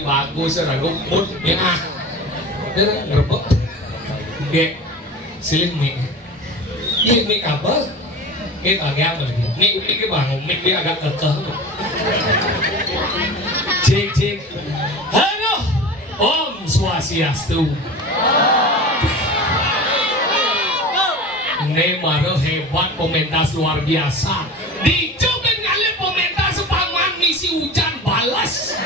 Bagus na lupot ya ngerebek ge silih mie ini mie kabel ini agak lagi ini bang mie dia agak kekeh cik halo Om Swastiastu ini baru hebat pementas luar biasa dicoba ngalih pementas paman misi hujan balas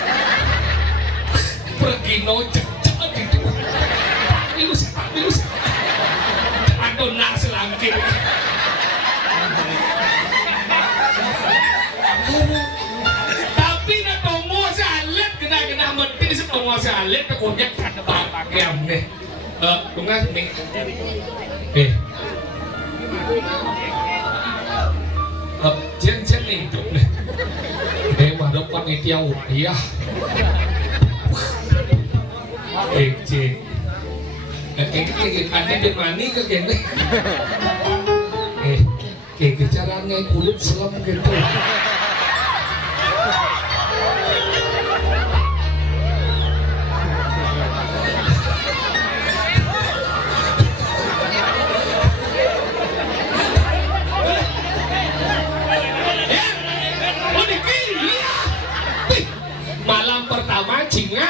pergi nojek gitu Pak Milus aduh nak selangkir tapi nak tomo salet kena mati di tomo salet takutnya kena pakai nih tungas nih jen nih hidup nih baru panitia upiah cik ada di mana ke gini kayak caranya kulit selam gitu malam pertama cinga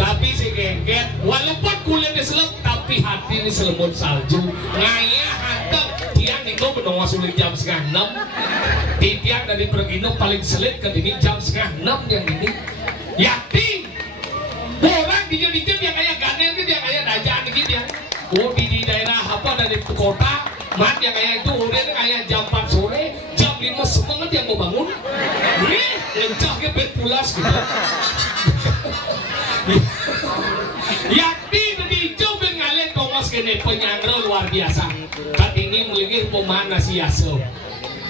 tapi si gengget walaupun kulitnya selep tapi hati ini selemut salju ngayah hantam tiang niko menunggu sulit jam 5:30 di tiang dari Pergino paling selit ke dini jam 5:30 yang ini yakin orang dia yang kayak ganen itu yang kayak dajaan gitu ya di daerah apa dari kota mat yang kayak itu udah kayak jam 4 sore jam 5 semangat yang mau bangun lencahnya bed pulas gitu yakti tadi coba ngalir Thomas kene penyandra luar biasa kat ini melingir pemain nasi aso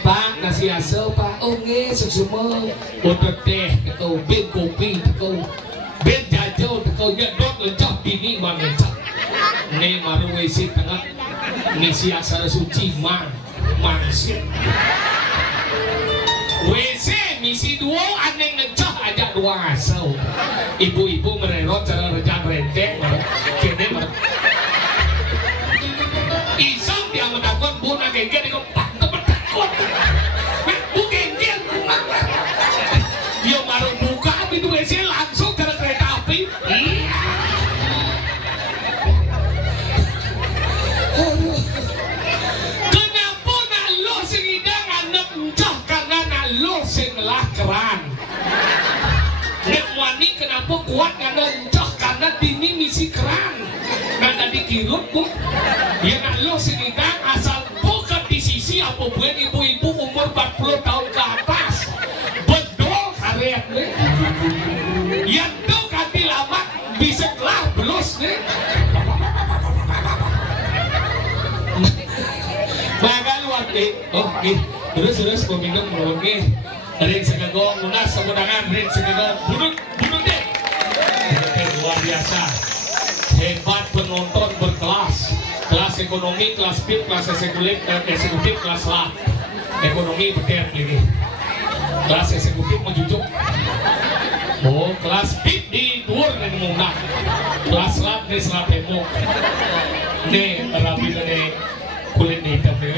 Pak nasi aso Pak nge semua udah teh teko ben kopi teko ben jajo teko nyedot lencah bini mang lencah ini maru wesi tengah misi asal suci mangsit WC misi 2 aneh ngecah aja 2 asal ibu-ibu mererot cara rejan renteng kene isong dia mendapat bu nak genggen di kompak kebetakut bu genggen dia baru buka pintu WC langsung ke kereta api kenapa nalo singidang anak encah karena nalo singelah keran nek wani kenapa kuat karena encah karena dini misi keran nanda dikirut bu ya nalo singidang asal bukan di sisi apa buat ibu-ibu umur 40 tahun ke atas bedol karet nih yang tuh ganti lama bisa kelah belus nih bagal luar deh oh terus peminum menurut ring segegong munas semudangan ring segegong bunuh deh luar biasa hebat penonton berkelas kelas ekonomi kelas PIP kelas eksekutif kelas LAT ekonomi beter lagi kelas eksekutif menjujuk oh kelas PIP di dhuwur nih munah kelas LAT nih selatemo nih rapi nih kulit nih tapi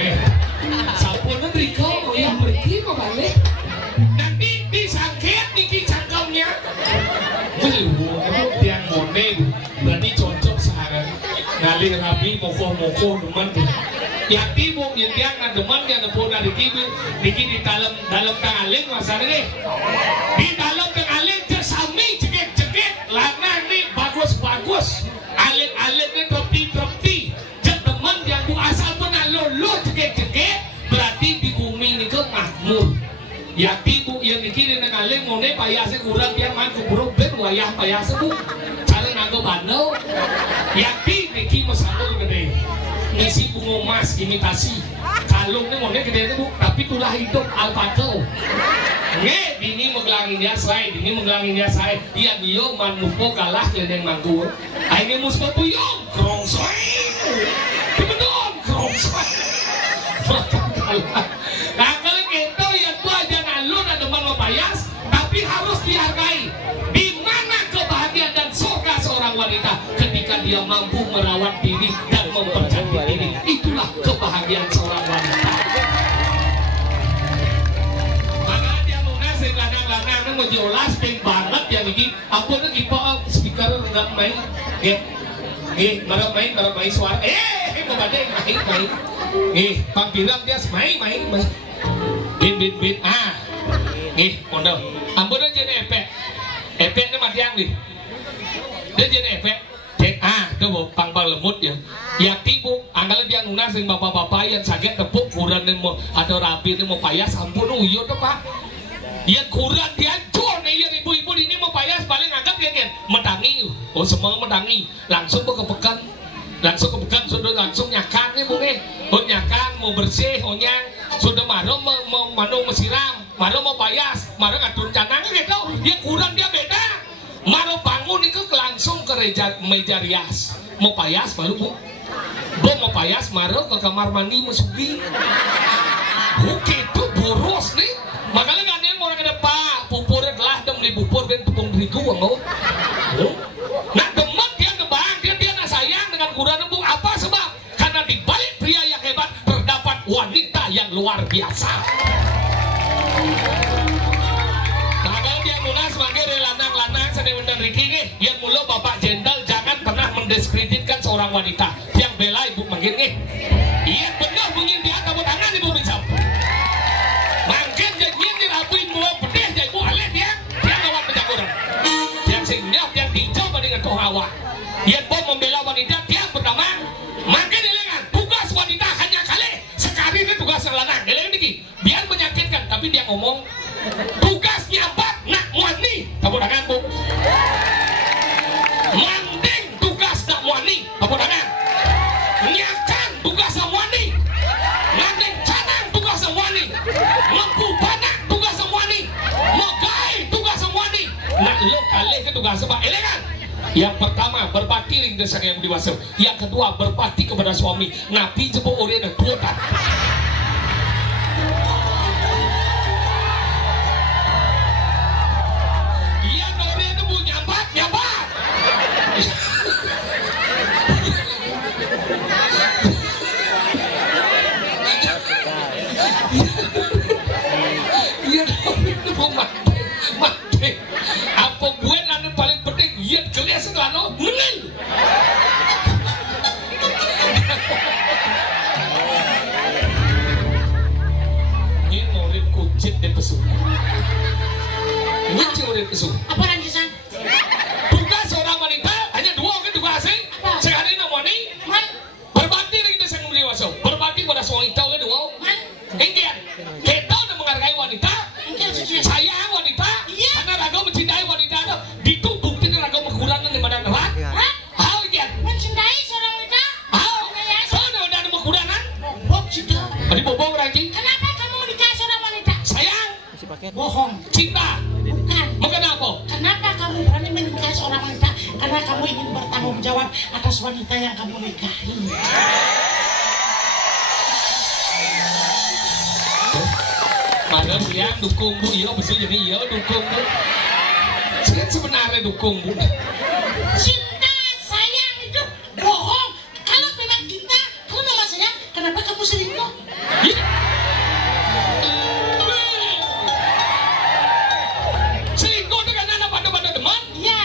sapunan Riko yang pergi kok balik nanti disangkit niki cangkemnya Tiang moning berarti cocok sekarang ngalih rabi moko demen yang tibuk yang tiang na demen yang nepun dari kini di dalam tangaling masalahnya di dalam tangaling tersami cekik lanang nih bagus alit nih tropi cek demen yang bu asal pun lolo cekik berarti di bumi ini ke makmur ya tibu yang dikini nengaling ngone payasnya kurang dia man kuburuk ben wayah payasnya bu cara nago bandel ya ti niki masando gede ngisi bunga emas imitasi kalung ini ngone gede bu tapi tulah hidup alpaco nge dini menggelangin dia saya dia bio man mupo kalah kelendeng manggur aini muspo puyong krongsoy kebedon krongsoy nah kalau gitu ya tu aja nalun ada mau payas tapi harus dihargai di mana kebahagiaan dan surga seorang wanita ketika dia mampu merawat diri dan mempercantik diri itulah kebahagiaan seorang wanita makanya dia lunas yang ladang-ladang mau diolas peng banget yang ini aku lagi pak speaker nggak main marah main suara kebadai main panggilan dia main bin mondel ampun aja nih efeknya mati yang nih dia jadi efek cek tuh pang lemut ya ya tibu anggalan dia lunas yang bapak-bapak yang sakit tepuk kurang nih mau atau rapi nih mau payas ampun uyut tuh pak yang kurang dia jual nih yang ibu-ibu ini mau payas paling angkat ya mendangi semua mendangi langsung kepekan sudah langsung nyakannya boleh nyakan mau bersih nyang sudah marom mau mesiram marom mau payas marom ngatur canang gitu dia kurang dia beda marom bangun itu langsung ke meja rias mau payas baru bu mau payas marom ke kamar mandi masuki oke itu boros nih makanya kan yang orang ada pak pupurnya telah dem di pupur dan tepung beriku mau nah demet dia ngebang dia sayang dengan kurang bu apa sebab karena di balik pria yang hebat terdapat wanita yang luar biasa kalau dia mula sebagai lanang sedang meneriki nih yang mula bapak jenderal jangan pernah mendiskreditkan seorang wanita yang bela ibu manggil nih iya benar mungkin dia tamu tangan ibu bisa mungkin janjian dirapuin mulai pedih jadi ibu alet dia ngawat penjagoran yang singgah yang dicoba dengan tohawa dia mau membela wanita dia pertama maka dilengan tugas wanita hanya kali sekali ini tugas lanang dilengan lagi biar menyakitkan tapi dia ngomong tugasnya apa nak muani kamu tangan bu manding tugas nak muani kamu tangan nyakan tugas muani manding canang tugas muani lempu panak tugas muani megai tugas muani nak lo kali ke tugas apa elegan yang pertama berbakti ring desa yang dewasa yang kedua berbakti kepada suami nabi jebuk ore dan tuotan iya ore itu bu nyambat iya ore itu bu mati apa gue nanti paling penting iya kelas setelah menang ini murid kucit dan pesu ini murid pesu apa lanjutan tugas seorang wanita hanya dua kan tugasnya sekali namanya berbakti dengan desa yang dewasa berbakti pada suami tahu kan dua enggak kita udah menghargai wanita sayang wanita karena raga mencintai wanita itu buktinya raga kekurangan di mana nerat mencintai seorang wanita ada kekurangan Di bobong ranking kenapa kamu menikahi seorang wanita sayang bohong cinta bukan kenapa kenapa kamu berani menikahi seorang wanita karena kamu ingin bertanggung jawab atas wanita yang kamu nikahi mana yang dukung bu iya betul jadi iya dukung bu saya sebenarnya dukung bu cinta sayang itu bohong kalau memang cinta kamu nama sayang kenapa kamu selingkuh selingkuh dengan anak pada deman ya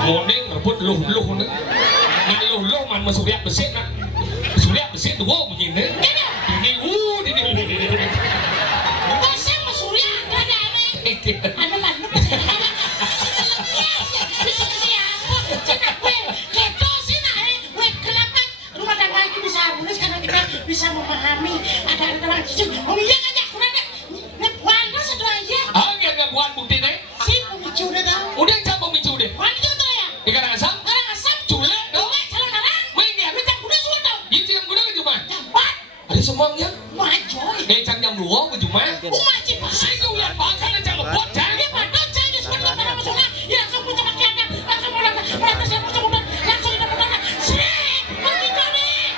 Morning rebut luh-luh nih. Nah luh-luh man Surya Besit nak. Surya Besit tuh begini. Ini Masa Mas Surya ada aneh. Anu mana bisa kenapa rumah tangga itu bisa harmonis karena kita bisa memahami ada orang cium. Oh iya kan ya, kurang deh. Ngebuan satu aja. Ah, nggak buat bukti nih. Si pemicu udah tahu. Udah coba pemicu deh. Pemicu tuh ya. Di Karangasem. Karangasem. Cule dong. Calon orang. Main dia. Kita udah sudah tahu. Itu yang udah cuma. Dapat. Ada semuanya. Macoy. Jam jam 2 cuma. Wajib. Saya tuh lihat bahkan aja ngebot cari. Dia pada saja sebentar pada masuknya. Ya langsung punya makiannya. Langsung langsung didapatkan. Sih. Begitu nih.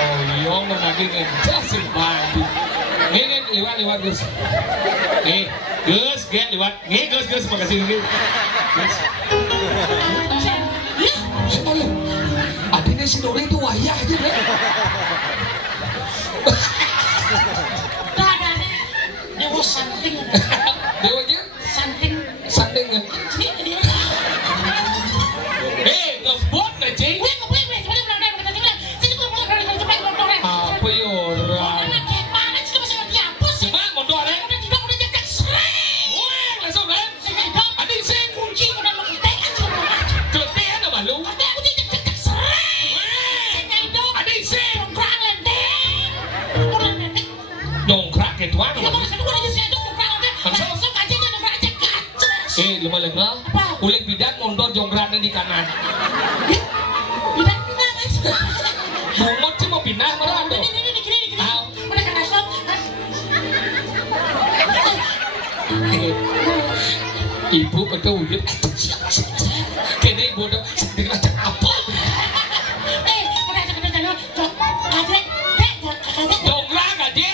Oh iya lagi ngejah sih bantu. Ini lewat Gus. Gus get lewat. Gus makasih Gus. Adanya si Dore itu wayah aja deh. Dewa santing. Dewa aja? Santing kan? Ngebot na cing. Apa yoran? Cuma motor eh? Langsung kan? Adik sing kunci ketean apa lu? Adik sing dongkrak ke tuan apa? Lumayan lah. Kulit bidan mondor jongkraknya di kanan. Bungut sih mau pindah malah tuh. Ibu itu wujud. Kini bodoh. Dengan macam apa? Jongkrak aja.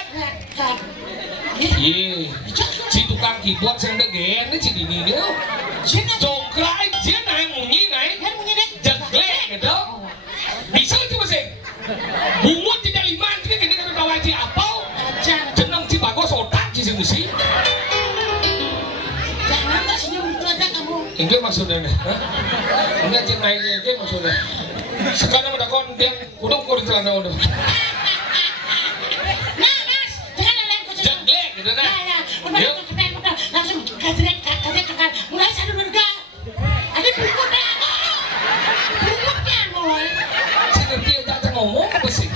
Iya. Si tukang keyboard saya udah gen, si Dini dia. Jongkrak aja naik munyi naik. Jeglek gitu. Bisa cuma sih. Bungut tidak lima, kita kena tahu si apa? Jenang si bagus otak si sih. Jangan tak senyum itu aja kamu. Enggak maksudnya nih. Enggak naiknya itu maksudnya. Sekarang udah kon dia udah kurang celana udah. Nah mas, jangan lain kau Jeglek gitu nah. Ya. Langsung kaget mulai satu berga. Ada berikutnya. Berikutnya boy. Si ngerti aja ngomong apa sih?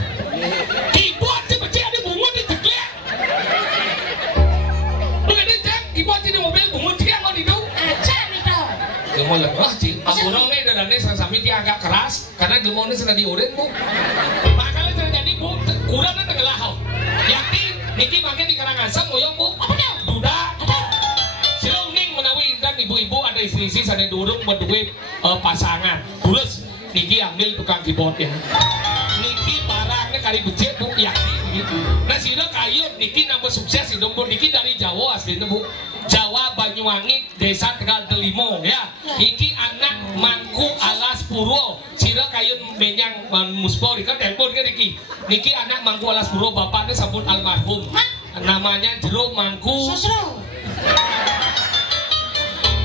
Keyboard sih pasti ada bungut di jeglek. Bukan dia cek keyboard di mobil bungut dia mau di dong. Aja itu. Mau lepas sih. Aku orang nih dadanya sampai dia agak keras karena gemonnya sudah diurin bu. Makanya terjadi bu kurangnya tenggelah. Yakti Niki makin di Karangasem ngoyong bu. Apa dia? Duda. Silong ning menawi dan ibu-ibu ada istri-istri sana durung berdua pasangan. Terus Niki ambil tukang keyboard ya. Niki barangnya kali becet bu Yakti begitu. Nah sih kayu Niki nambah sukses hidup bu. Niki dari Jawa aslinya bu. Jawa Banyuwangi Desa Tegal Delimo ya. Iki anak Mangku Alas Puro. Sira kayun menyang Muspo kan telepon kan Niki anak Mangku Alas Puro bapaknya sampun almarhum. Namanya Jero Mangku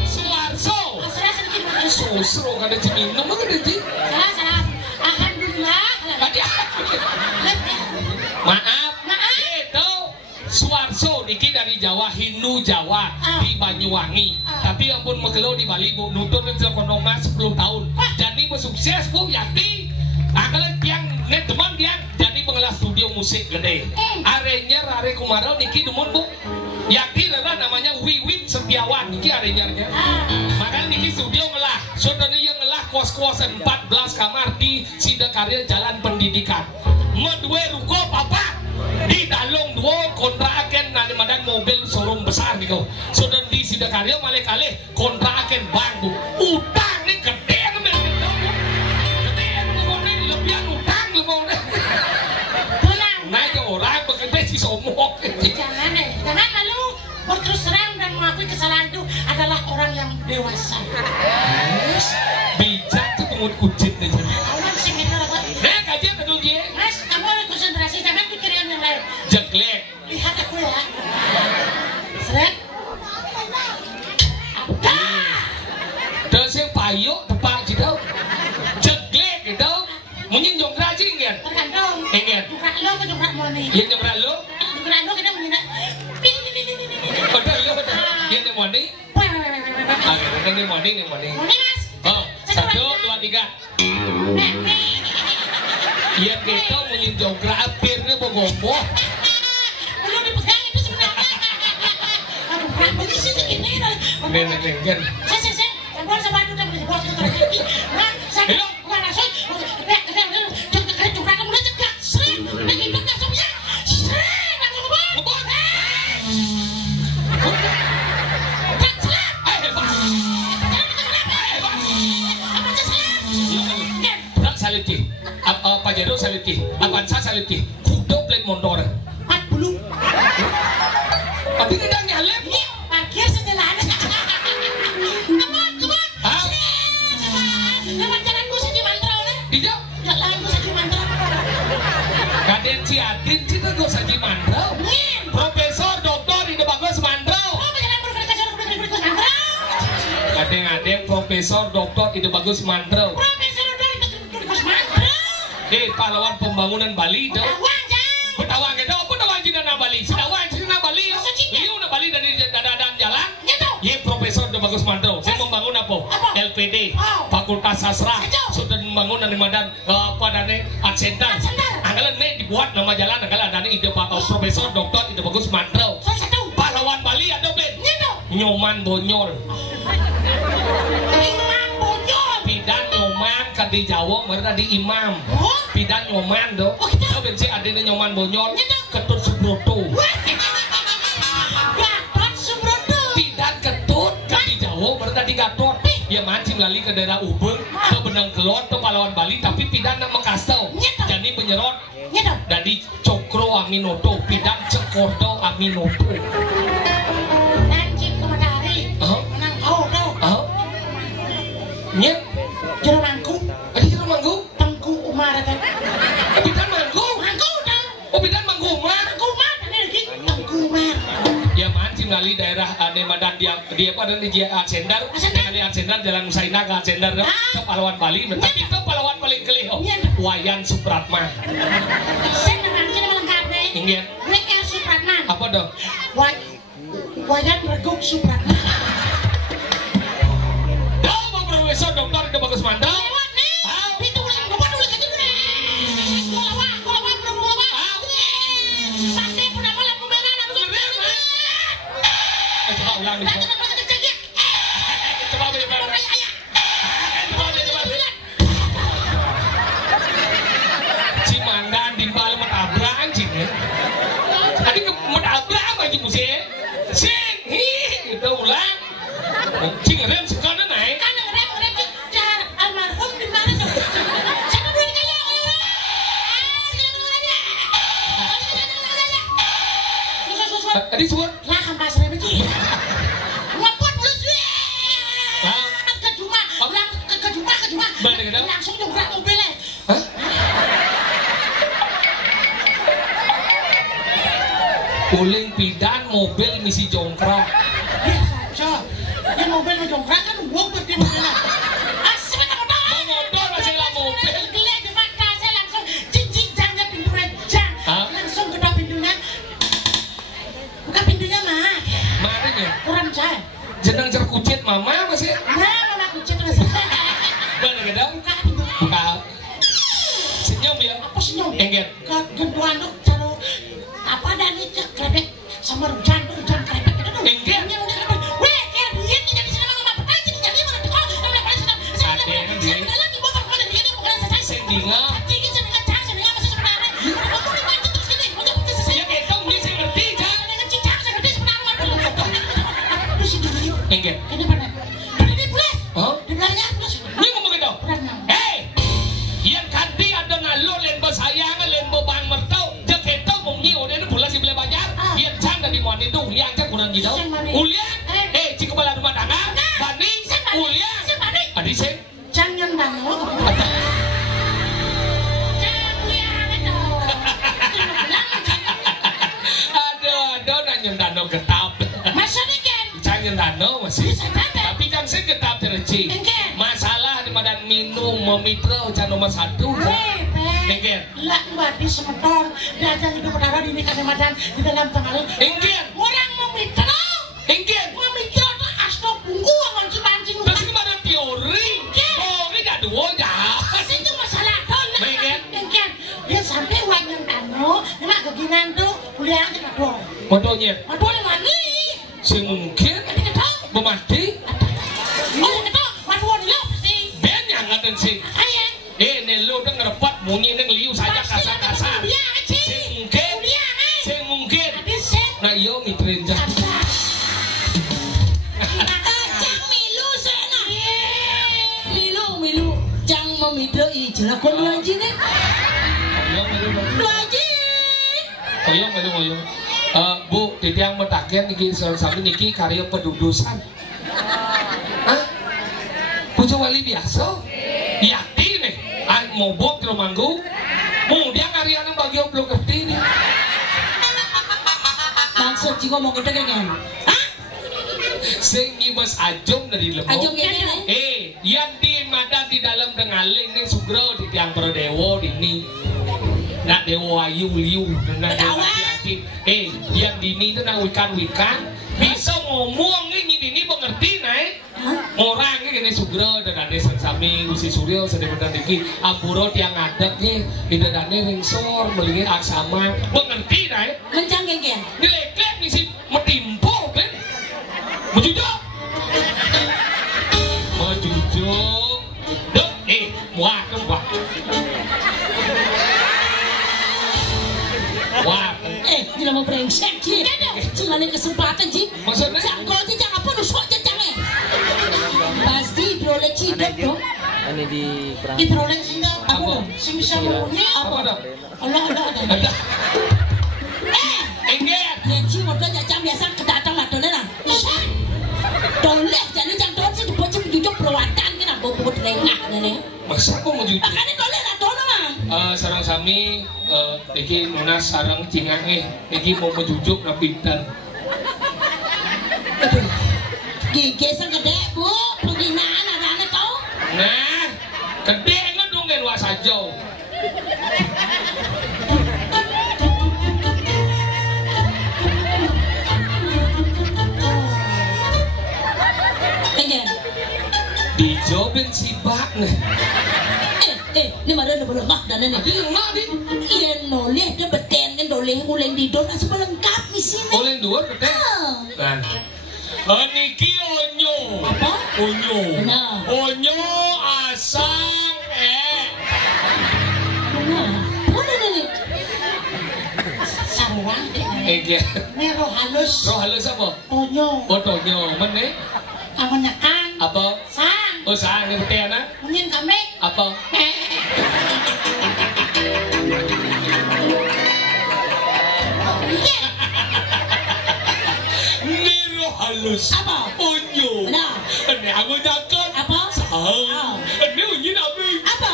Suwarso. Susro kan ada minum kan ada ji. Salah. Alhamdulillah. Maaf. Itu Suwarso niki dari Jawa Hindu Jawa di Banyuwangi. Tapi ampun megelo di Bali bu nutun kono mas 10 tahun. Jadi bersukses bu Yakti. Kalau yang net teman dia jadi pengelola studio musik gede. Arenya Rare Kumarel niki demun bu. Yakti adalah namanya Wiwit Setiawan niki arenyanya. Makanya niki studio ngelah. Saudara yang ngelah kos-kos 14 kamar di Sidakarya Jalan Pendidikan. Medue ruko papa di dalung dua kontrakan nanti madan mobil showroom besar gitu. Saudara di Sidakarya malah kali kontrakan bank bu. Utang nih gede ngambil gitu. Gede ngambil lebihan utang ngambil. Naik ke orang bekerja si somok. Jangan lalu berterus terang dan mengakui kesalahan itu adalah orang yang dewasa. Bijak tuh tunggu kucing aja. Awan sih gitu lah. Nah kajian kedua dia. Mas, kamu harus konsentrasi, jangan pikirin yang lain. Jeglek. Lihat aku ya. Seret. Apa? Terus yang payu nih. Iya nyemran lu? Nyemran lu kita menghina. Bener lu bener. Iya nyemoni. Oke, ini moni. Moni mas. Oh, 1, 2, 3. Iya kita mungkin jongkrak akhirnya bogomo. Belum dipegang itu sebenarnya. Aduh, berapa sih segini? Neng. Saya. Bukan sama itu udah bos itu lagi. Nah, saya bukan langsung. Coklat kamu udah cegah. Sering. Lagi itu langsungnya. Sering langsung ngebut. Saliti, apa jero saliti, Avanza saliti, kudo plate motor. Belum. Tapi tidak nyalep. Parkir sejalan. Kebun. Lewat jalanku saja mantra oleh. Tidak. Jalanku saja mantra. Kaden si Adin kita go saji mantra. Profesor doktor ide bagus mantra. Oh, jalan profesor mantra. Kadang profesor doktor ide bagus mantra. Profesor doktor ide bagus mantra. Pahlawan pembangunan Bali dah. Petawang itu apa petawang Cina Bali? Petawang Cina Bali. Ini udah Bali dari dadan jalan. Ye profesor ide bagus mantra. Saya membangun apa? LPD. Fakultas Sastra. Sudah membangun dari Madan padane Adsenter. Anggalan nih dibuat nama jalan anggalan ada ide profesor doktor ide bagus mantra. Pahlawan Bali ada ben. Nyoman Bonyol. Pidan Nyoman kan di Jawa mereka di imam. Pidan Nyoman do. Tahu ben si adene Nyoman Bonyol Ketut Subroto. Gatot Subroto. Pidan Ketut kan di Jawa mereka di Gatot. Dia mancing lali ke daerah Ubeng ke Benang Kelon ke Pahlawan Bali tapi pidan nama Kastel. Jadi menyerot dari Cokro Aminoto pidan Cekordo Aminoto. Menang kau tau. Nyet Jero mangku. Jero mangku. Tengku Umar teh. Pidan mangku. Mangku tau. Oh pidan mangku Umar. Mangku Umar ini lagi Tengku Umar. Ya mancing kali daerah Madan dia apa ada di Adsender. Kali Adsender Jalan Musaina ke Adsender ke Pahlawan Bali. Tapi itu Pahlawan paling kelih. Wayan Supratman. Saya mancing melengkap deh. Ingat. Ini Supratman. Apa dong? Wayan Reguk Supratman. Profesor doktor itu bagus mantap. Lewat nih. Itu ulang kebun ulang kecil nih. Kolawak belum kolawak. Pandai pun apa lampu merah lampu merah. Coba ulang nih. Coba beri mana? Si Mandan di balik metabrak anjing ya. Tadi metabrak anjing musim. Sing, itu ulang. Cing rem sekarang naik. Tadi suar lah kampas rem itu ngapun mulus ke Juma langsung jongkrak mobilnya. Hah? Uling pidan mobil misi jongkrak. Ya saja ya mobil jongkrak kan uang berarti mobilnya sebentar motor masih lah mobil gelap di mata saya langsung cincin jangnya pintu rejang langsung kedua pintunya. Buka pintunya mah. Marinya. Kurang saya. Jeneng cerkucit mama masih. Nah, mama kucit masih. Bener gedang. Buka pintu. Buka. Senyum ya. Apa senyum? Engget. Kegenduan tuh cara apa dan itu krebek sama jantung krepek itu tuh. Engget. Weh, kayak dia jadi sini mah apa tadi jadi mana tuh kok udah paling senang. Saya lagi bawa pada dia bukan saya. Sendinga. Jadi sendinga sendinga masih sebenarnya. Kamu di mana terus ini? Udah selesai. Ya ketong dia saya ngerti kan. Engget. Ini mana? Ini pulas. Oh? Di belakangnya pulas. Ini ngomong gitu. Yang kanti ada ngalor lembo sayang lembo bang mertau. Dia ketong mungkin udah itu pulas di belah banyak. Yang canggah di mana itu yang cak kurang gitu. Ulian. Cik kepala rumah tangga. Bani. Ulian. Adi sih. Jangan bangun. Aduh, nanya dano getap. Masa nih kan? Jangan dano masih. Tapi kan saya getap terci. Masalah di badan minum memikro can nomor 1. Engken. Lah mbadi semeton diajar hidup perkara di kecamatan di dalam tengah. Engken. Orang memitra. Engken. Memitra tuh asto bungku nganci pancing. Terus kemana teori? Oh, ini gak dua ya. Itu masalah ton. Engken. Engken. Dia sampai wanyen anu, emak keginan tuh kuliah di Madol. Motonya. Madol wani. Sing mungkin. Memati. Oh, itu Madol lo sih. Ben yang ngaten sih. Ayah. Nelo deng ngerepat bunyi neng liu saja kasar-kasar. Sing mungkin. Nah iyo mitrin jah. Milu jang memidro ijelah kon lu anjing nih. Lu anjing. Oyong. Bu, titiang metaken niki sampai niki karya pedudusan. Hah? Pucuk wali biasa? Yakin nih. Mobok di manggu. Kemudian karyanya bagi oblok kerti nih. Maksud sih ngomong itu kan? Hah? Sing ngibas ajong dari lemok. Ajong gini. Yang dimada di dalam dengaling nih sugro di tiang prodewo ini. Nak dewo ayu liu dengan dewo hati. Yang dini itu nang wikan bisa ngomong ini mengerti naik. Orang ini sugro dan ada sami usi suryo sedang berdaki ampuro tiang adat nih tidak ada ringsor melihat aksama mengerti naik. Kencang geng. Dilekek misi metimpo kan. Menjujuk. Dek, muat dong pak. Wah, tidak mau brengsek sih. Cuma ada kesempatan sih. maksudnya? Kalau tidak apa nusuk jajangnya. Pasti peroleh cidok dong. Ini di perang. Diperoleh cidok. Apa? Si bisa ngomongnya Apa dong? Allah. Ada. Engger. Ya ci modal jajang biasa kedatang madone lah. Doleh jadi jangan sih dipocok jujur perawatan kan bobot lengah nih. Masa aku mau jujur? Makanya doleh lah dono mah. Sarang sami, iki nunas sarang cingang iki mau menjujuk na pintar. Gigi sang gede bu, penghinaan ada tau? Nah, gede ngedungen wasajau. Dijobin si bak nih. Ini mana ada berlemah dan ini. Iya noleh dia beten kan doleh nguleng di dona sebelengkap di sini. Oleh dua gede. Kan. Niki onyo. Apa? Onyo. Nah. Onyo asang Mana ini? Sarwang. Iya. Ini roh halus. Roh halus apa? Onyo. Otonyo. Mana? Amanyakan. Apa? Sang. Oh sang ini bete anak. Mungkin kami. Apa? Nero halus. Apa? Onyo. Nah. Ini aku jakan. Apa? Sang. Ini unyi nabi. Apa?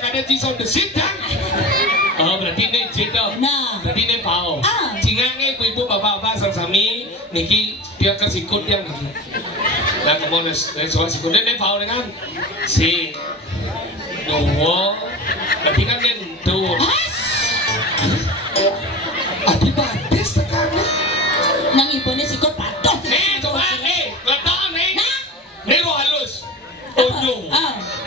Kada cison desit kan? Oh berarti ini jeda. Nah. Berarti ini pao. Cingange ibu-ibu bapak-bapak sami niki dia kersikut yang niki. Nah kemudian soal sikut ini pao dengan si dua. Berarti kan ngentur. Adi badis tekannya. Nang ibunya sikut patok. Coba letak nih. Nih roh halus. Onyo.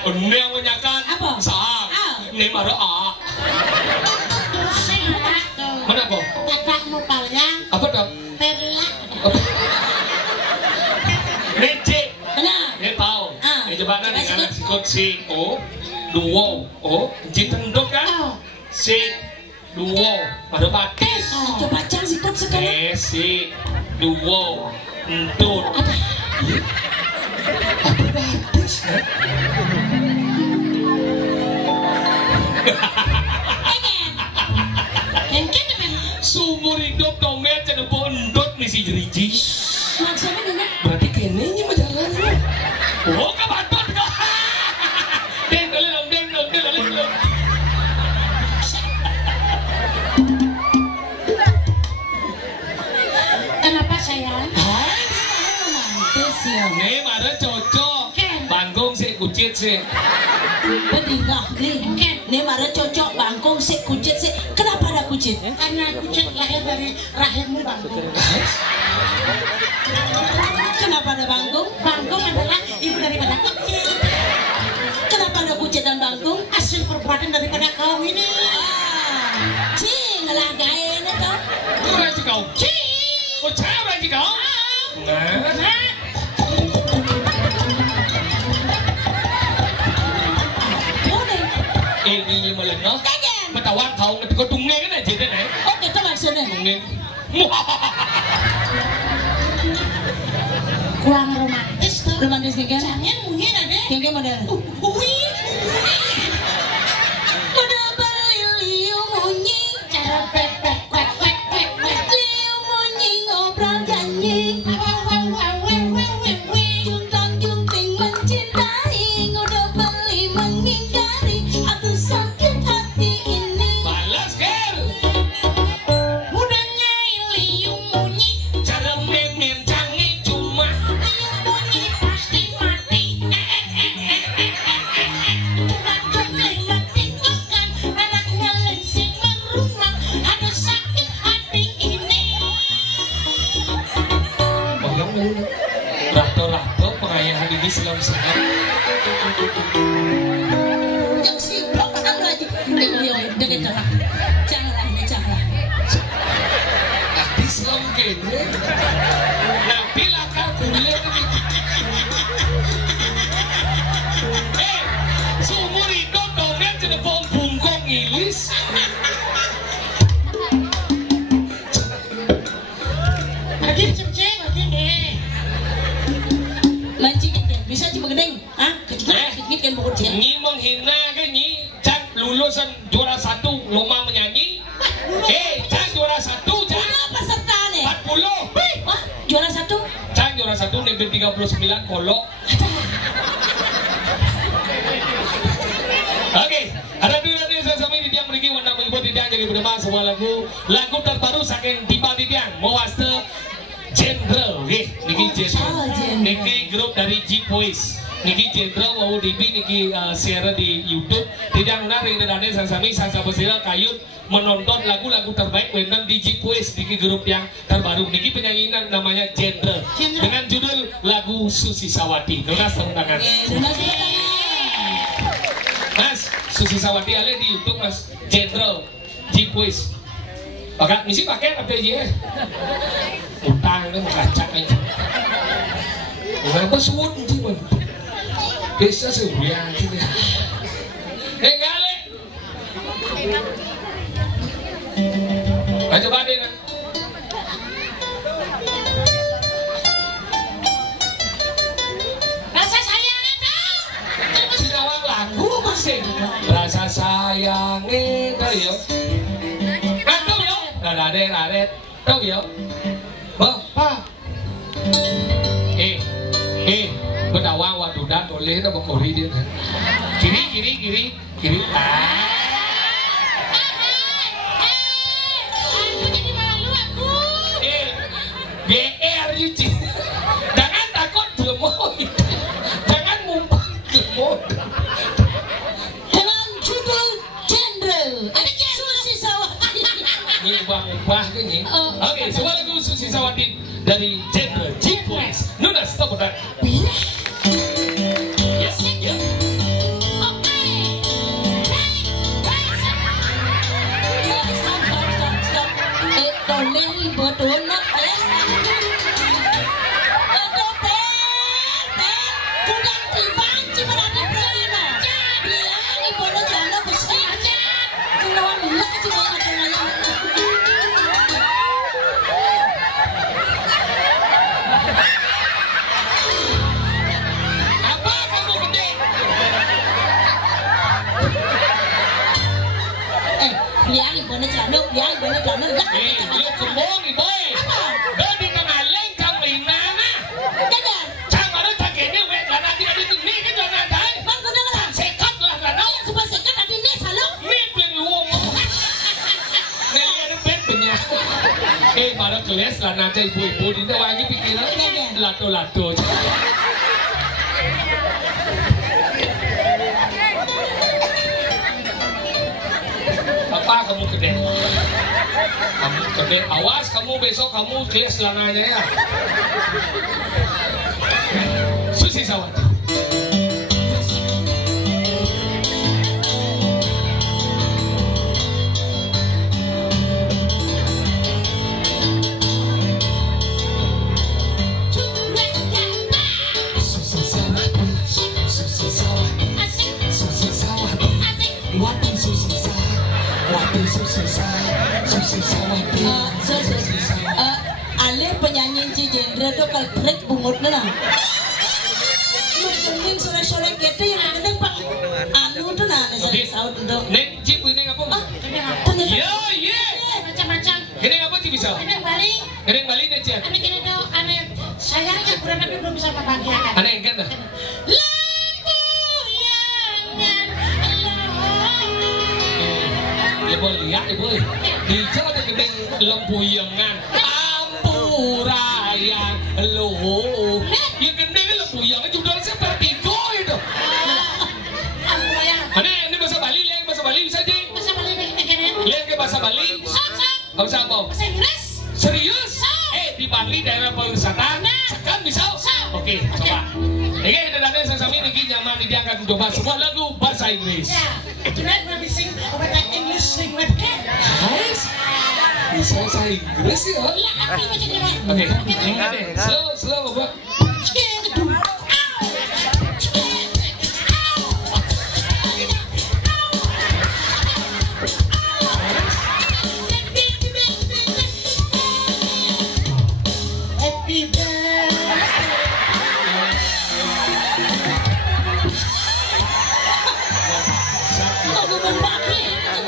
Ini yang menyakan. Apa? Sang. Ini marah A. Mana kok? Kakakmu paling. Apa dong? Perla. Recek. Benar. Ini tahu. Ini coba nanti dengan sikut si O. Duo. O. Jitenduk kan? Si. Duo. Pada batis. Coba cang sikut sekali. Si. Duo. Entut. Ada. Apa batis? Sumur hidup domet jadi pondot misi jeriji. Maksudnya gini. Berarti kenenya berjalan. Oh kebantot kok. Deng dong. Kenapa sayang? Romantis ya. Nih mana cocok. Panggung si kucing kucit sih. Bedingah nih mana cocok bangkong sih kucit sih. Kenapa ada kucit? Karena kucit lahir dari rahimmu bangkong. Kenapa ada bangkong? Bangkong adalah ibu daripada kucit. Kenapa ada kucit dan bangkong? Hasil perbuatan daripada kau ini. Cing ngelagain itu. Kurang sih kau. Kau cewek sih kau. Nah. Ini melengok. Matawang kau ngetik tunggu kan aja deh. Oh itu maksudnya. Tunggu. Kurang romantis tuh. Romantis kan? Jangan mungkin ada. Yang model. Udah beli liu munyi. Cara pepek kwek kwek kwek kwek. Liu munyi ngobrol janji. Juntang junting mencintai. Udah beli mengingkari. Aduh sakit hati ini. Balas ker. Mudahnya liu munyi. Cara memen canggih cuma. Liu munyi pasti mati. Tukang jengling mentinggalkan. Anaknya lengsing merumah. Ada sakit hati ini. Bayang lu. Rato-rato pengayahan ini selam-selam. Yang siblok sama lagi. Ayo deket jangan. Janganlah. Tapi selam gini. Nabi lakar kuliah ini. Sumur itu dongeng jadi bom bungkong ngilis. Lagi cem-cem lagi deh. Mancing bisa cuma gedeng. Ah, kecil kan pokok dia. Nyi menghina kan nyi. Cak lulusan juara 1 lomba menyanyi. Cak juara 1 Cak. Berapa peserta nih? 40. Wah, juara 1. Cak juara 1 negeri 39 kolok. Oke, ada dulu nanti saya sampai di tiang beriki warna mengibu di tiang jadi bernama sebuah lagu terbaru saking tiba di tiang mewaste genre, niki genre, niki grup dari G Boys, niki genre mau dibi niki share di YouTube, tidak benar ini dan saya sampai saya bersila kayut menonton lagu-lagu terbaik wenten di G Boys niki grup yang terbaru, niki penyanyi namanya genre dengan judul lagu Susi Sawati, donas tepuk tangan. Mas, Susi Sawati ada di YouTube mas, genre G Boys. Pakai, misi pakai apa aja? Utang itu ngacak aja. Kenapa suwun sih man? Biasa sebuah aja. Kali. Ayo coba deh kan. Rasa sayang itu. Sinawang lagu masih. Rasa sayang itu ya. Tuh yo. Radet. Tuh yo. Bapak. Bedawang wadudan oleh itu mengkori dia. Kiri. Aku jadi malu aku. GR Yuci. Jangan takut gemoy. Jangan mumpah gemoy. Dengan judul genre Susi Sawati. Ini ubah kan ini. Oke, semua lagu Susi Sawati dari genre G Boys. Nunas tepuk tangan. Yes. Stop. Toleh ribet donat ya. Kudang dibanci berani berlina. Bilang ibu lo jangan besar aja. Keluar mulak cuma katanya. Apa kamu gede? Bilang ibu lo jangan enggak. Lu kembung nih boy. Udah di kenalin kamu inana. Jangan. Jangan ada takenya wek karena dia di sini kan jangan ada. Bang kudang lah. Sekat lah karena. Supaya sekat tadi nih salu. Nih peluang. Nih ada pennya. Pada kelas lah nanti ibu-ibu di wangi pikiran lato-lato. Oke, awas kamu besok kamu kelas celananya ya. Susi Sawati. Ale penyanyi Cijendra tuh kaltrek bungutnya lah. Lu mending sore-sore gitu yang penting pak anu tuh nah saya saut itu. Neng cip ini apa? Ternyata Iya. macam-macam. Ini apa sih bisa? Ini Bali. Ini Bali nih cip. Aneh gini tuh, aneh sayangnya kurang tapi belum bisa membahagiakan. Aneh kan dah. Ya boleh lihat ya boleh. Di Jawa ada gedeng lempuyangan. Ampurayan lo. Ya gedeng lempuyangan judul seperti itu itu. Aneh ini bahasa Bali lihat bahasa Bali bisa aja. Bahasa Bali begini. Lihat ke bahasa Bali. Bahasa apa? Bahasa Inggris. Serius? Di Bali daerah pariwisata. Sekarang bisa? Oke, coba. Oke, dan sesama ini nyaman ini akan coba sebuah lagu bahasa Inggris. Ya, tonight we'll be singing about English sing with me. Guys, bisa bahasa Inggris ya? Ya, arti macam ni. Oke, ingat deh, slow, Bapak. Happy birthday.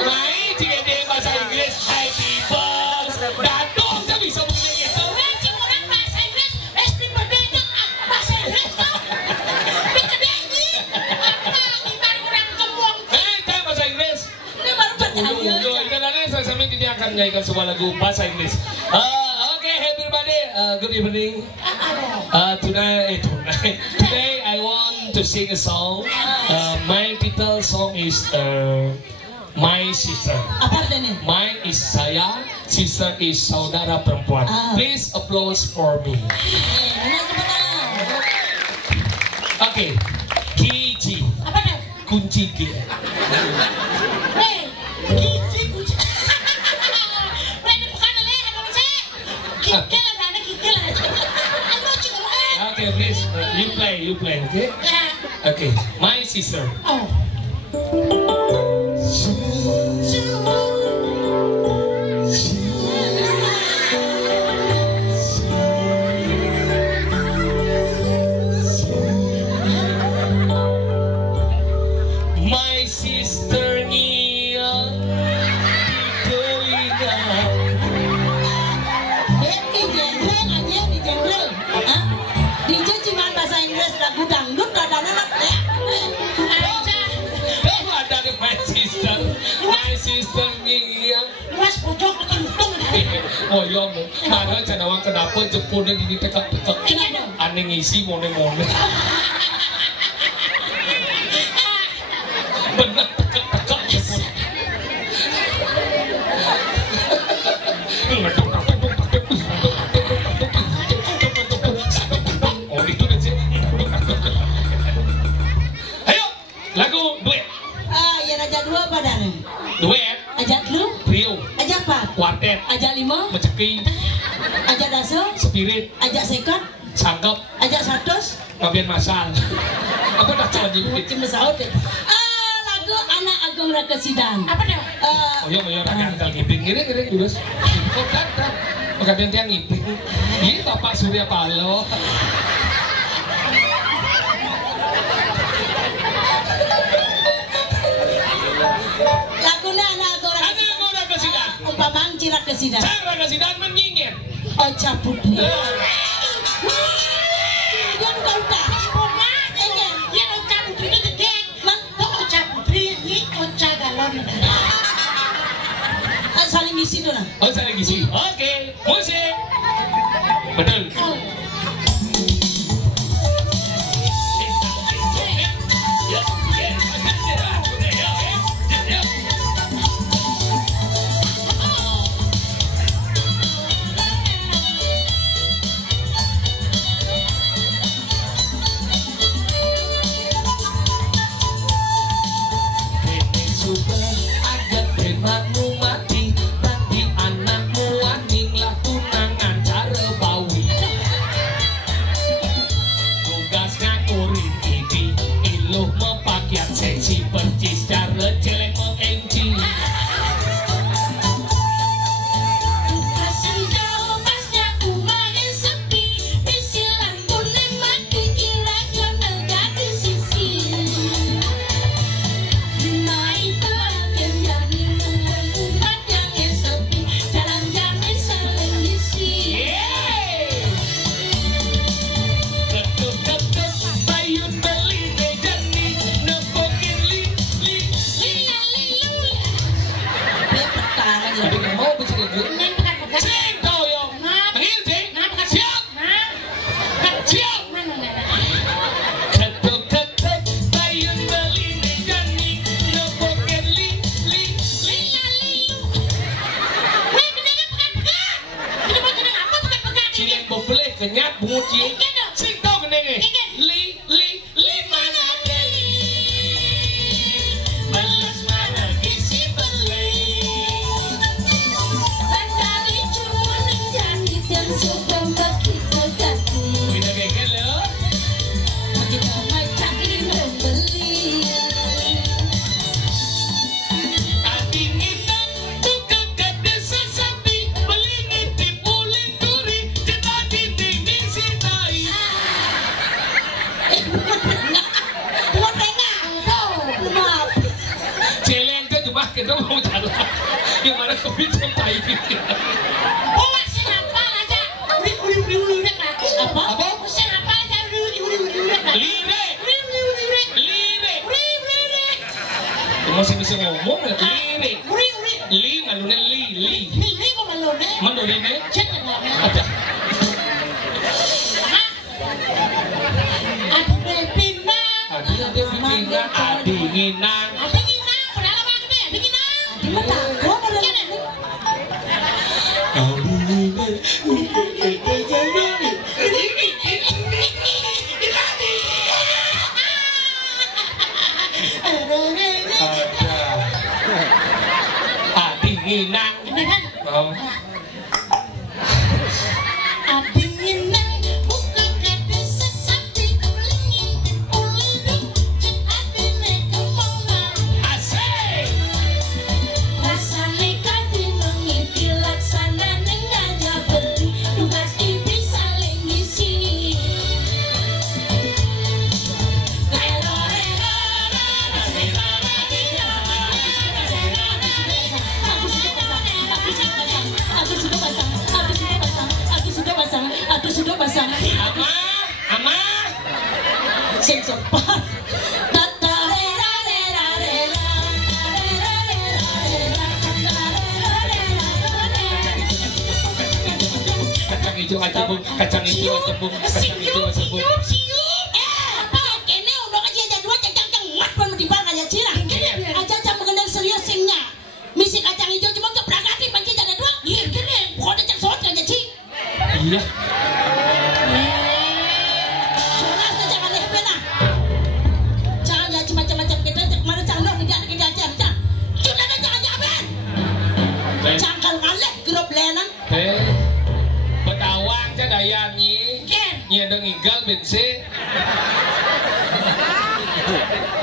Mai jika dia bahasa Inggris, happy birthday. Datang saya bisa bunyi gitu. Cik orang bahasa Inggris, happy birthday itu bahasa Inggris tau. Bisa nyanyi. Gimana orang cembung. Jangan bahasa Inggris. Ini baru pertanyaan. Kita saya sampai tidak akan menyanyikan sebuah lagu bahasa Inggris. Oke, everybody, good evening. Today I want to sing a song. My title song is My Sister. Apa artinya? Mine is saya, sister is saudara perempuan. Please applause for me. Oke, Kiji, Apa dah? kunci G. Hei, kunci. Berani bukan oleh apa macam? Kikil lah, ada kikil lah. Aku cik orang. Okay, please, you play, okay? Ya. Okay, my sister. Oh. My sister Nia di telinga. Di genre aja di genre. DJ cuma bahasa Inggris lagu dangdut radana nak. Kamu ada di my sister Nia. Luas pojok kekentung dah. Oh iya, mana cenawang kenapa Jepun ini tekak-tekak. Iya dong. Aneh ngisi mone-mone. Benar tekak-tekak Jepun. Oh itu kan sih. Ayo, lagu duet. Ya aja dua padane. Duet, Aja lu, trio, aja empat, kuartet, aja lima, meceki, aja daso, spirit, aja sekat, sangkep, aja satus. kabian masal. Apa dah calon nyipit? Cuma saut. Lagu anak agung Rakesidan. Apa dah? Oh iya, rakyat antal ngiping. Ngiri, dulus. Oh kan. Kabian tiang ngiping. Ini Bapak Surya Paloh. Laguna anak agung Rakesidan. Umpamang Cirak Kesidan. Sang Rakesidan menyingir. Ocha Putri. Yang kau tak. Yang Ocha Putri itu gede. Kok Ocha Putri ini Ocha galon. Saling ngisi tuh lah. Oh, saya gisi. Oke, musik. Betul. kita mau jalan. Gimana kepincang tai ini? Oh masih apa aja? Uri nak. Apa? Masih apa aja? Uri nak. Lire. Uri. Masih bisa ngomong ya? Lire. Uri. Li malunya li. Li kok malone? Mandoline? Cek lah. Ada. Aduh pinang. Ada pinang. Adi nginang. Padahal apa gede? Adi nginang. Adi mah takut ada Kene. Adi nginang. Ini kan. Oh. Adi nginang buka kade sesapi kelingin ulun cek adine kemana. Asik. Rasane kade mengiti laksana nengaja beli tugas ibi saling ngisi. Aku sudah pasang. Ama. Sing sopan. Tata. Kacang hijau acebung. Apa kene udah aja jadwal cang mat pun mendibang aja cirah. Aja jam mengenal serius singnya. Misi kacang hijau cuma keberangkati panci jaga dua. Iya kene. Pokoknya cang soal aja ci. Iya. Soalnya saya jangan lepe nah. Jangan ya macam-macam kita mana cang noh kita aja. Sudah ada jangan jaban. Cangkal ngaleh grup lenan. Betawang ca daya nyi. Nyi ada ngigal bensin.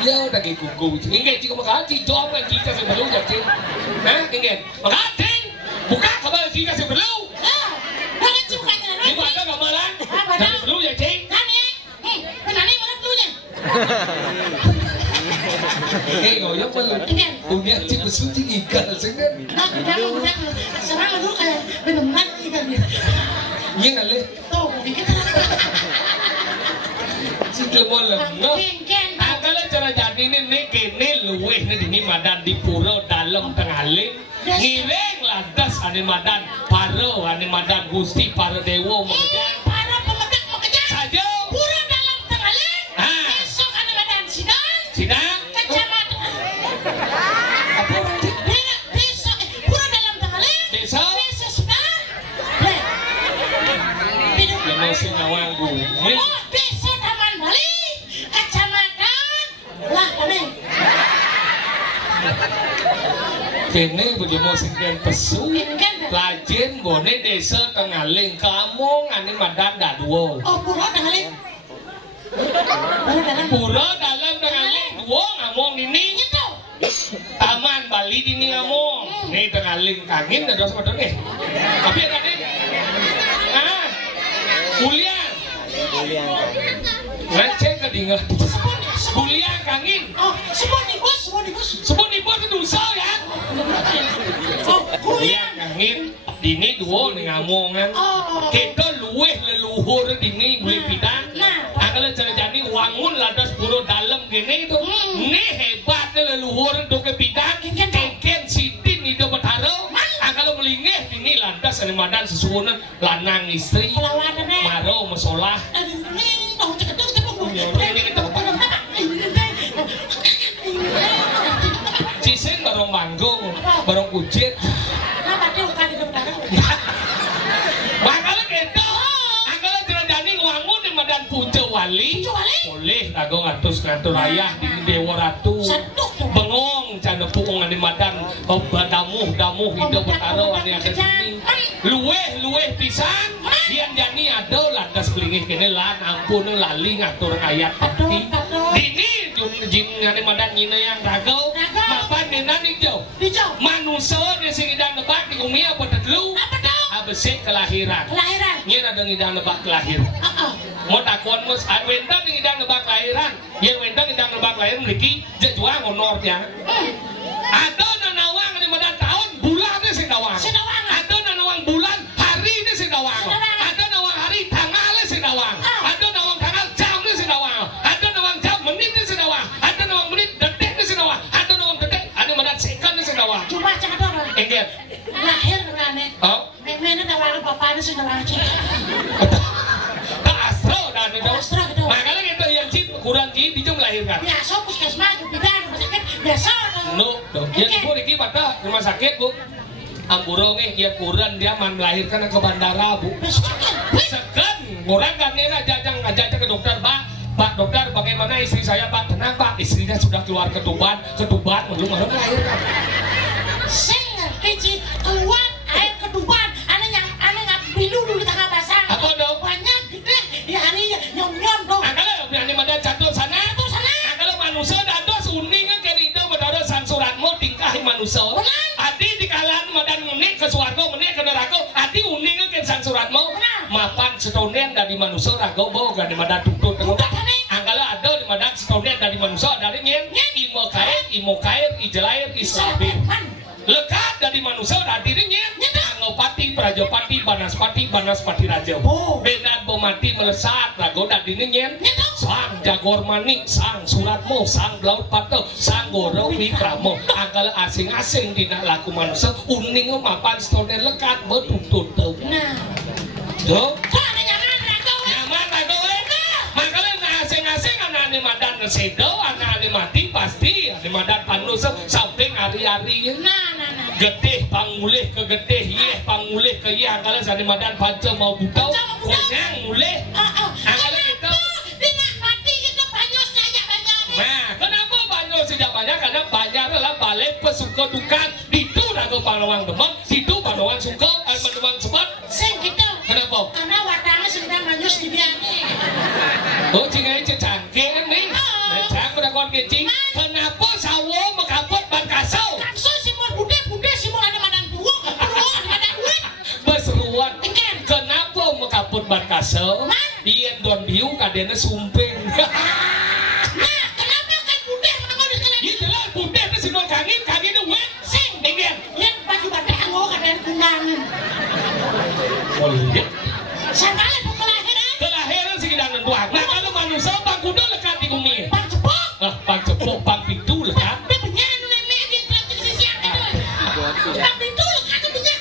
Ya udah kayak kuku. Ingat jika makasih jom kan jika sebelum jadi. Nah, ingat. Makasih. Buka kabar jika sebelum. Banget sih bukan jalan. Ibu ada gambaran. Sebelum ya cing. Kan ya. Kenapa mana dulunya? Ngoyok belum. Punya cing besuci ngigal sengkan. Udah. Serang dulu kayak benar-benar ikan dia. Iya kali. Tuh, dikit. Sikil mau lemah. Kalau cara jadi ini kene luweh nih dini madan di pura dalam tengah ling. Ngireng lantas ane madan paro ane madan gusti paro dewo mengejar. Para pemegang mengejar. Saja. Pura dalam tengah ling. Besok ada badan sidang. Sidang. Kecamatan. Apa nanti? Besok pura dalam tengah ling. Besok. Besok sidang. Emosi nyawang gue. Oh, besok Taman Bali. Kecamatan. Lah, kene. Kene bagaimana singkian pesu. Lajin bone desa tengah ling kamung ane madan daduo. Oh, pura tengah ling. Pura dalam tengah ling duo ngamong ini. Itu. Taman Bali dini ngamong. Nih tengah ling kangin ada sama dong eh. Tapi ada nih. Kuliah. Ngecek ke dinga. Kuliah kangin. Oh, sebut di bos. Sebut di bos itu usah ya. Oh, Kuliah kangin. Dini duo nih ngamongan. Oh. Kita luweh leluhur dini mulai bidang. Kalau cara jadi wangun ladas puro dalam gini itu. Nih hebatnya leluhur untuk ke bidang. Keken sitin itu bertaruh. Kalau melingeh dini lantas ada madan sesuunan lanang istri. Maro masalah. Cisen barong manggung, barong kujit. Makanya gitu. Angkala dirajani wangun di madan puja wali. Boleh kagok ngatur ayah di Dewa Ratu. Bengong cana puung di madan damuh hidup bertaruh ane ada sini. Luweh pisan. Dian jani ada lantas kelingih kene lan ampun lali ngatur ayat pati. Dini jin ane madan nyina yang ragau. Mapan dina hijau. Manusia di sini dan nebak di umi apa telu? Abesek kelahiran. Nyina ada ngidang nebak kelahiran. Mau takon mus wentang ngidang nebak kelahiran. Yen wentang ngidang nebak kelahiran mriki jejuang honor ya. Ada nana sih dalam cik. Tak astro dan itu. Astro gitu. Makanya kita yang cip kurang cip dijung melahirkan. Biasa puskesmas bidan rumah sakit biasa. No, ya ibu Riki pada rumah sakit bu. Ampuro nih dia kurang dia melahirkan ke bandara bu. Segan, kurang kan ini ngajak ke dokter Pak dokter bagaimana istri saya Pak? Tenang Pak, istrinya sudah keluar ketuban belum melahirkan. Saya ngerti keluar air ketuban, aneh nggak bilu dulu di tengah basah. Apa dong? Banyak gede, ya aneh nyom dong. Kalau berani mana jatuh sana? Kalau manusia jatuh suning kan itu berada sang suratmu tingkah manusia. Adi di kalan madan menik ke suarga menik ke neraka. Adi uning kan sang suratmu. Mapan setonian dari manusia rago boh gak di madan tutut. Angkala ada di madan setonian dari manusia dari nyen imo kair ijelair islamin. Lekat dari manusia dari nyen Anggopati Prajapati Banaspati Raja. Benar bomati melesat rago dari nyen sang jagor manik sang suratmu sang blaut pato sang goro wikramo. Angkala asing-asing dina laku manusia uning mapan setonian lekat betutut. Nah. Tuh. Kok ada nyaman rago? Nyaman rago makanya asing-asing anak madan sedo anak mati pasti anak madan panus samping hari-hari Nah. Getih pangulih ke getih yeh pangulih ke yeh angkala sani madan panca mau butau konyang mulih angkala kita Dina mati kita banyos aja banyak. nah kenapa banyos sejak banyak karena banyak adalah balik pesuka dukan itu rago panawang demam situ panawang suka panawang sebat Sing gitu. kenapa? Karena watangnya sedang banyos di biane. Oh cingai cecangke nih cang udah kon kecing kenapa sawo mekapot ban kasau Kapso si mau bude si mau ada madan buuk ada madan duit. berseruan kenapa mekapot ban kasau ien don biu kadena sumping Nah, kenapa kan bude menengok di kalian? itu lah bude itu si don kangin duit Sing, ingin yang baju badak anggo kadang kundangan. boleh Sangkala tuh kelahiran si kidangan tuang nah kalau manusia bang kuda lekat di bumi bang cepok. bang cepok bang pintu lekat Tapi penyanyi nenek dia terakhir di siang gitu. Bang pintu lekat punya.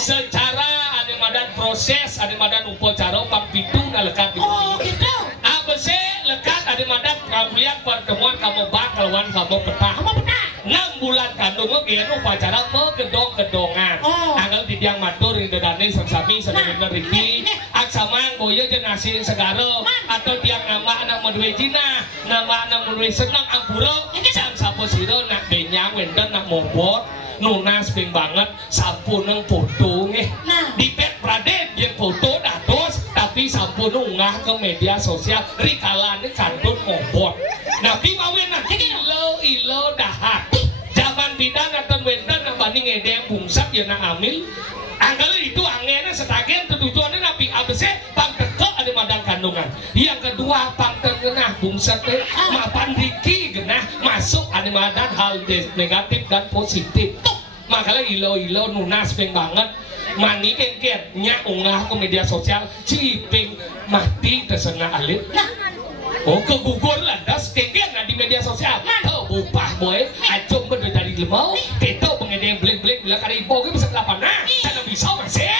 secara ada madan proses ada madan upacara bang pintu lekat di bumi Oh gitu. ABC lekat ada madan kalian pertemuan kamu bang kawan kamu petah Kamu benar. 6 bulan kandung ngegian upacara megedong-gedongan anggal didiang matur di dedane sami sedaya riki aksamang boyo jeung nasi segaro atau tiang nama anak menduwe jina nama anak menduwe seneng ampura sam saposiro nak benyang wenden nak mobot nunas ping banget sampuneng foto nge dipet pradet yang foto dados tapi sampun unggah ke media sosial rikalane kantun mobot nabi mawenan ilo dahat zaman bidan atau wenden nabanding edeng bungsat ya nak amil anggal itu anginnya setagen tujuannya nabi ABC pang teko ada madang kandungan yang kedua pang tergenah bungsat mapan riki genah masuk ada madang hal negatif dan positif makanya ilo nunas peng banget mani kengket nya unggah ke media sosial ciping mati tersenang alit oh kegugur landas kengket di media sosial tau bupah boy acung bener dari lemau keto pengedeng bleng-bleng bila kari ibu bisa kelapan nah sana bisa masih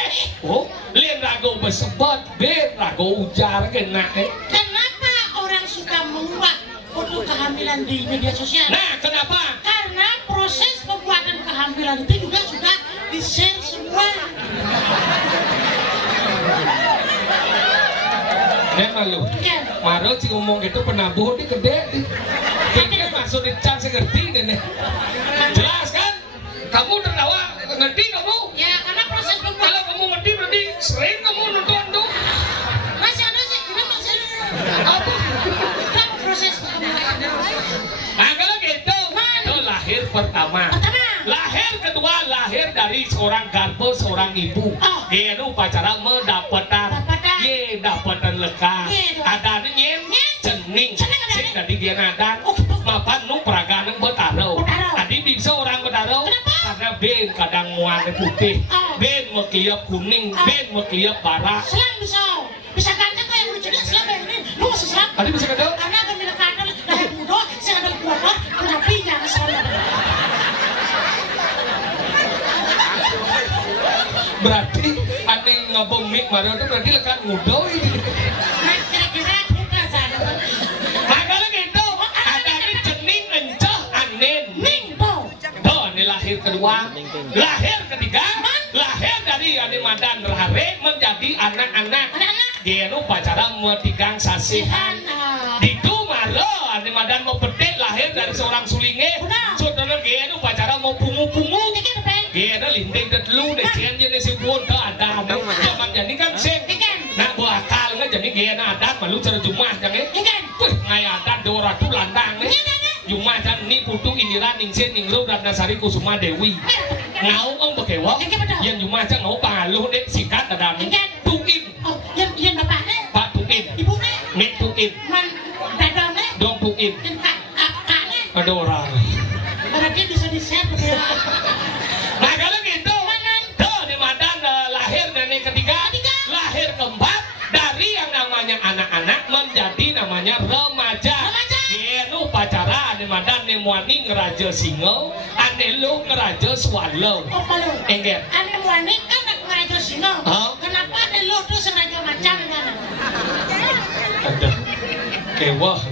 oh lian rago bersebat ben rago ujar kena Kenapa orang suka membuat foto kehamilan di media sosial? nah kenapa? Karena proses pembuatan kehamilan itu juga sudah di-share semua. Nek malu Maro si ngomong gitu penabuh dia gede kayaknya masuk di can segerti nenek jelas kan? Kamu tertawa ngerti kamu? Ya karena proses Kalau pembuatan kamu ngerti berarti sering kamu nonton tuh masih apa proses pembuatan nah kalau gitu itu lahir pertama lahir kedua lahir dari seorang garbo seorang ibu dia upacara mendapatan ye dapatan lekat ada nyen cening sing tadi dia nadang mapan nu peragaan betaro tadi bisa orang betaro karena ben kadang warna putih ben mekliap kuning ben mekliap bara selang bisa ganda kayak lucu deh selang ini lu masih selang tadi bisa kadang karena akan dilekatkan dari muda saya ada keluarga tapi jangan selang berarti aneh Nek Mario itu berarti lekat ngudoy. Nah, kira-kira kita sana. Nah kalau gitu, ada ini jening encah anen. Ning tuh. Tuh, ini lahir kedua. Lahir ketiga, lahir dari Ade Madan Rahare menjadi anak-anak. Anak-anak. Genu pacara metigang sasihan. Ditu malo Ade Madan mau petik lahir dari seorang sulinge. Saudara genu pacara mau pungu-pungu. Genu linting detelu decian jenis sibuan ke ada. Zaman jadi kan sing. Nak buah akal nggak jadi genu adat malu cara jumah jangan. Wih ngai adat dora tu landang nih. Jumah dan ni putu Indira Ningsih Ningru Ratnasari Kusuma Dewi. Ngau ông bekewok. Yang jumah aja ngau paluh dek singkat ada nih. Tuin. Oh, yang bapaknya. Pak Tuin. Ibunya. Mek Tuin. Man, dadangnya. Dong Tuin. Dan kakaknya. Ada orang. Berarti bisa di-share ya. Nah kalau gitu, tuh di Madan lahir nenek ketiga, lahir keempat dari yang namanya anak-anak menjadi namanya remaja. Genu pacara di Madan nemuani ngeraja singo, ane lu ngeraja swallow. Oh, kalau. Enggak. Ane muani kan ngeraja singo. Kenapa ane lu tuh sengaja macam kan? Ada. Kewah.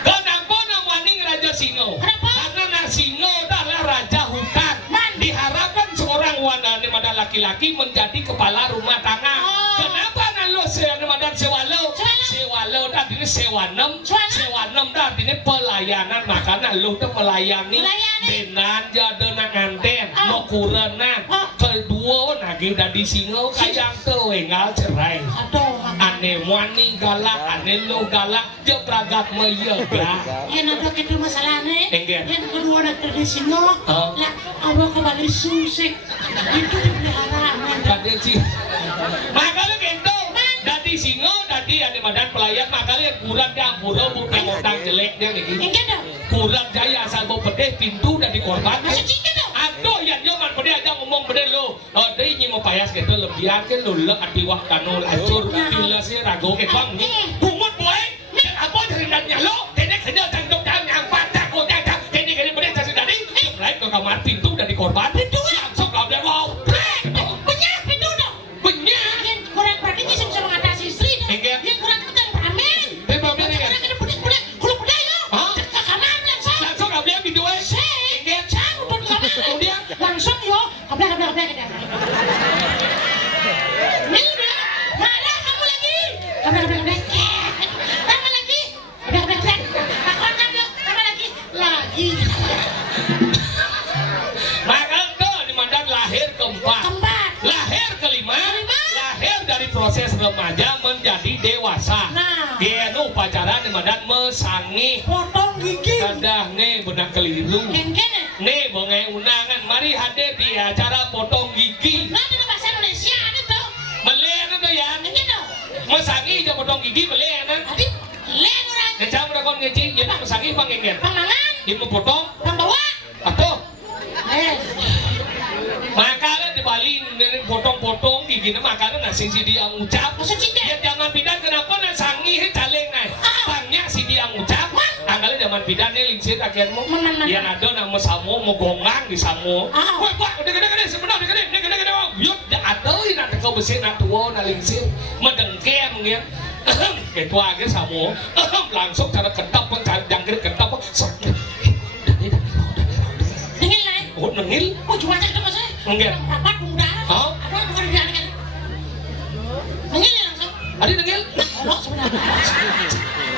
Kenapa nemuani ngeraja singo? Kenapa? Karena singo adalah raja hutan. Diharapkan seorang wanita di Madan laki-laki menjadi kepala rumah tangga. Kenapa nalo Madan sewalo? Sewalo dah ini sewanem. Sewanem dah ini pelayanan. Makanya lu tuh melayani. Benan jadi nak nganten, mau kurenan. Kedua lagi dari singo kayang tuh engal cerai. Ane wani galak, ane lo galak, je pragat meyoga. Yang ada kita masalahnya. Enggak. Yang kedua nak dari singo. Lah, abang kembali susik. Itu dipelihara. Kadang sih. Makanya gitu. Dari singo, dari Ade Madan pelayan, makanya kurang dia kurang bukan orang jeleknya nih. Kurang jaya asal mau pedih pintu dari korban. Aduh, yang nyoman pedih aja ngomong pedih lo. Dia ingin mau payas gitu lebihan ke lo le ati waktano lacur bila sih ragu ke bang nih. Bungut boy, apa cerinanya lo? Kene kerja cangkok yang patah kau cangkok. Kene pedih kasih tadi. Mulai ke kamar pintu dari korban. Pintu langsung kau dia wow. Banyak pintu dong. Banyak. Yang kurang berarti bisa mengatasi istri dong. Yang kurang kita beramen. Beramen ya. Kurang kena pedih kalau pedih yo. Ke kamar langsung. Langsung kau dia pintu eh. Kemudian langsung yo, kabel. Nih, mana kamu lagi? Kabel. Kamu lagi? Kabel. Takutkan yo, kamu lagi. Maka tuh di Madan lahir keempat. Lahir kelima. Lahir dari proses remaja menjadi dewasa. Genu pacaran di Madan mesangi. Potong gigi. Kadah nih benak keliru. Nih bengai undangan, mari hadir di acara potong gigi. Nah, itu bahasa Indonesia ada tuh. Melihat itu ya. Mesangi aja potong gigi melihat kan. Tadi len orang. Kecam udah kon ngeci, ya mesangi pangengger. Pangangan. Dia mau potong. Pambawa. Atuh. Makanya di Bali potong-potong giginya makanya nasi si dia ngucap. Ya jangan pindah kenapa nasangi caleng naik. Banyak si dia ngucap. Anggalnya zaman pindah nih lincir akhirmu. Yang ada nama Samo mau gongang di Samo. Woi pak, gede sebenarnya gede. Yuk, ada ini nanti kau besi nak tua nak lincir mendengkem ya. Ketua aja Samo. Langsung cara ketap pun jangkrik ketap pun. Nengil lain. Oh nengil. Oh cuma aja ketemu saya. Enggak. Rapat bunda. Hah? Apa bukan di anak ini? Nengil ya langsung. Adi nengil. Oh sebenarnya.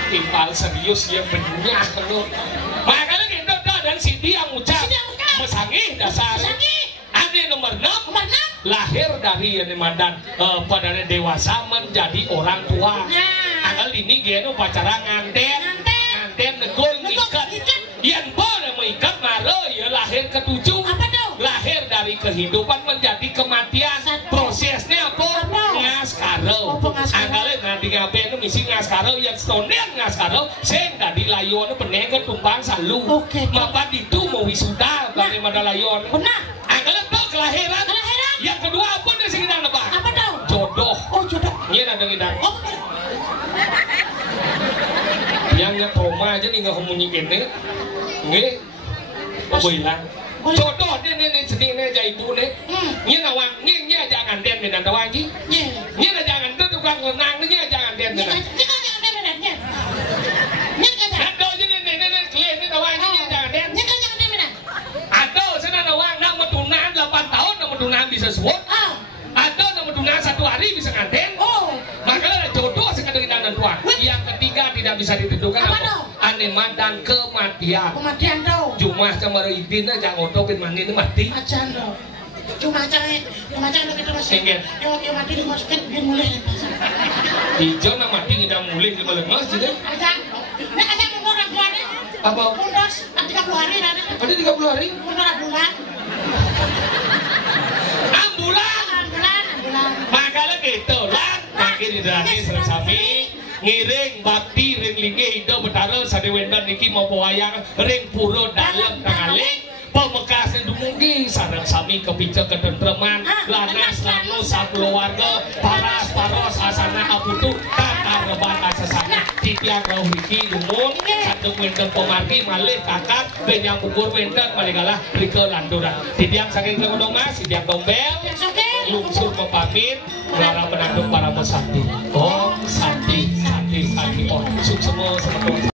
Timpal serius ya benar lo. Makanya gitu dan Siti yang ucap. Mesangi dasar. Ade nomor 6. Lahir dari Ade Madan pada dewasa menjadi orang tua. Anggal ini geno pacara nganten negol ngikat. Yang boleh mengikat malah ya lahir ketujuh. Lahir dari kehidupan menjadi kematian. Prosesnya apa? Ngaskaro. Anggalnya nanti ngapain itu misi ngaskaro yang stonen ngaskaro. Seng dari layon penegen tumpang salu. Mapan itu mau wisuda dari mana layon. Anggalnya tuh kelahiran. Yang kedua apa nih sih kita nebak? Apa dong? Jodoh. Oh jodoh. Iya ada ngidang. Yang trauma aja nih nggak komunik ini. Nggih. Apa hilang? Jodoh ini sedih nih jadi ibu nih. Ini nawang, ini jangan den dengan nawang ji. Ini jangan den tukang renang, ini jangan den dengan. Ini kan jangan den dengan den. Ini kan jangan. Aduh ini klien ini nawang ini jangan den. Ini kan jangan den dengan. Aduh sana nawang nak metunan 8 tahun nak metunan bisa sebut. Aduh nak metunan 1 hari bisa nganten. Makanya jodoh sekadar dan tua. Yang ketiga tidak bisa ditentukan apa? Aneman dan kematian. Kematian tau. Cuma sama idin aja ngotopin mandi ini mati. Ajan tau. Cuma jangan kita masih. Yang mati dimasukin dia mulai. Hijau nak mati kita mulai di lemas jadi. Ajan. Nek ajan umur orang tua ni. Apa? Umur 30 hari nanti. Ada 30 hari? Umur bulan. Ambulan. Makanya gitu lah. Makin didrani serasami. Ngiring bakti ring lingi hidup betara sadewendan niki mau wayang ring pura dalam tangaling pemekasnya dumugi sareng sami kepicek ketentreman lanas lanu sakeluarga paras paros asana aputu tatar reban asasana titiang rauh niki dumun satu wenten pemargi malih kakak benyang kubur wenten maligala rike landuran titiang saking kegodong mas titiang tombel lungsur mempamit para penandung para pesakti. Oh, sakti, oh, sukses semua.